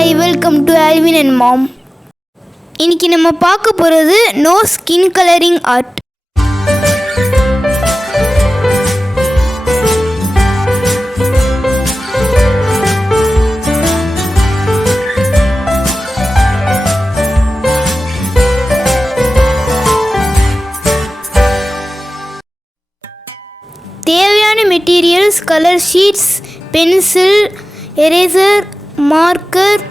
Hi, welcome to Alvin and mom. இன்னைக்கு நம்ம பார்க்க போகிறது நோ ஸ்கின் கலரிங் ஆர்ட். தேவையான materials: colour sheets, pencil, eraser, marker,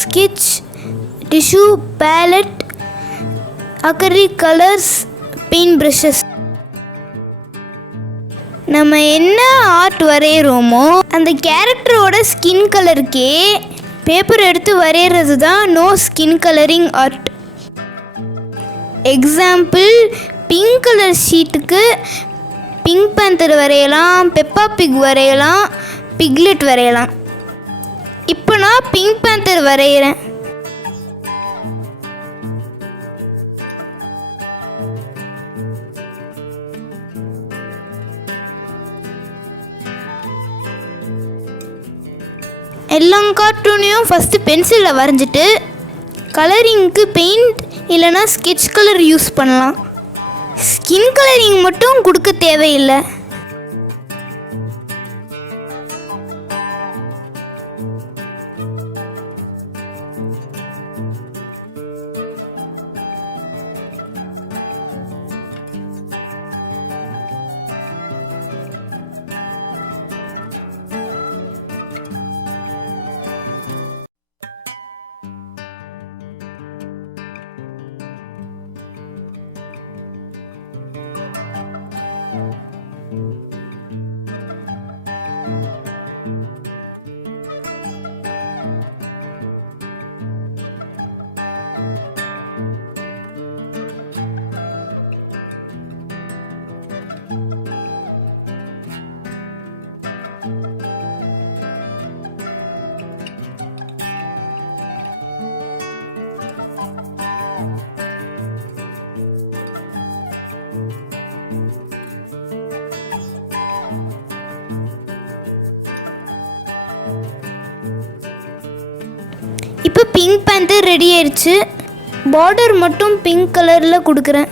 sketch, tissue, palette, acrylic colors, paint brushes. நம்ம என்ன ஆர்ட் வரைகிறோமோ அந்த கேரக்டரோட ஸ்கின் கலருக்கே பேப்பர் எடுத்து வரைகிறது தான் no skin colouring art. Example, pink colour ஷீட்டுக்கு பிங்க் பேந்தர் வரையலாம், பெப்பா பிக் வரையலாம், பிக்லெட் வரையலாம். இப்போ நான் பிங்க் பேந்தர் வரைகிறேன். எல்லா கார்ட்டூனையும் ஃபஸ்ட்டு பென்சிலில் வரைஞ்சிட்டு கலரிங்க்கு பெயிண்ட் இல்லைனா ஸ்கெட்ச் கலர் யூஸ் பண்ணலாம். ஸ்கின் கலரிங் மட்டும் கொடுக்க தேவையில்லை. இப்போ பிங்க் பேந்தர் ரெடி ஆயிடுச்சு. பார்டர் மட்டும் பிங்க் கலரில் கொடுக்குறேன்.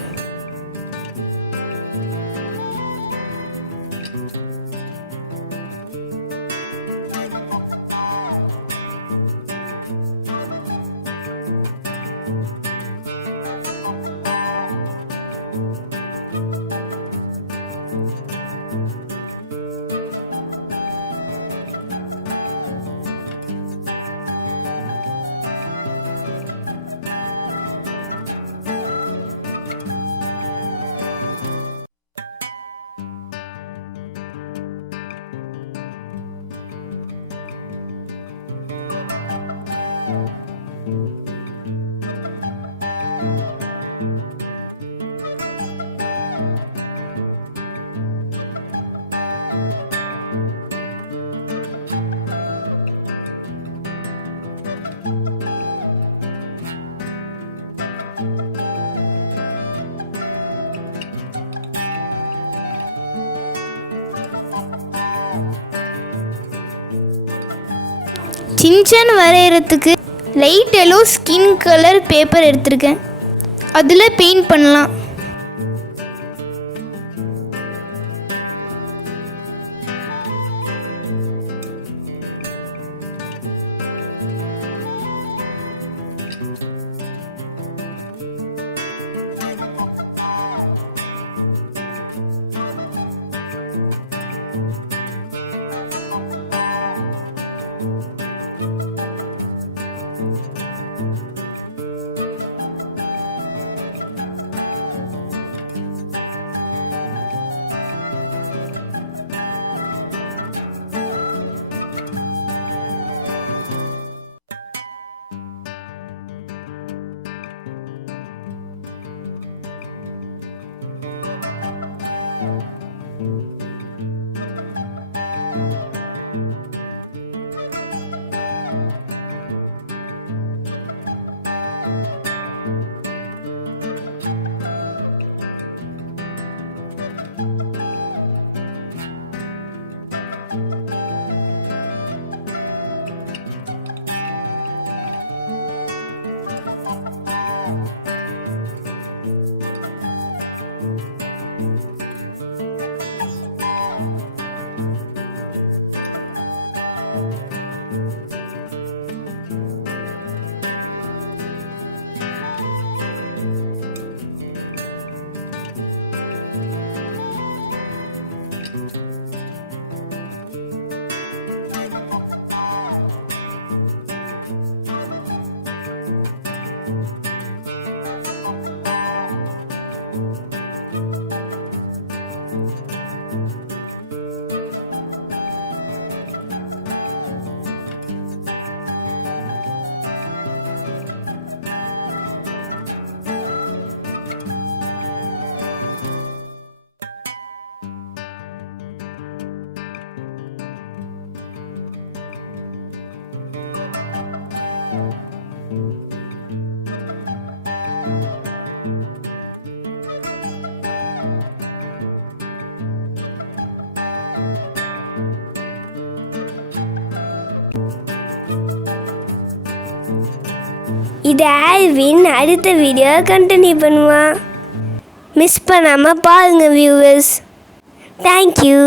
சின்சான் வரைகிறதுக்கு light yellow skin colour paper எடுத்திருக்கேன். அதில் பெயிண்ட் பண்ணலாம். இது ஆல்வின் அடுத்த வீடியோ கண்டினியூ பண்ணுவான். மிஸ் பண்ணாமல் பாருங்கள் வியூவர்ஸ். தேங்க்யூ.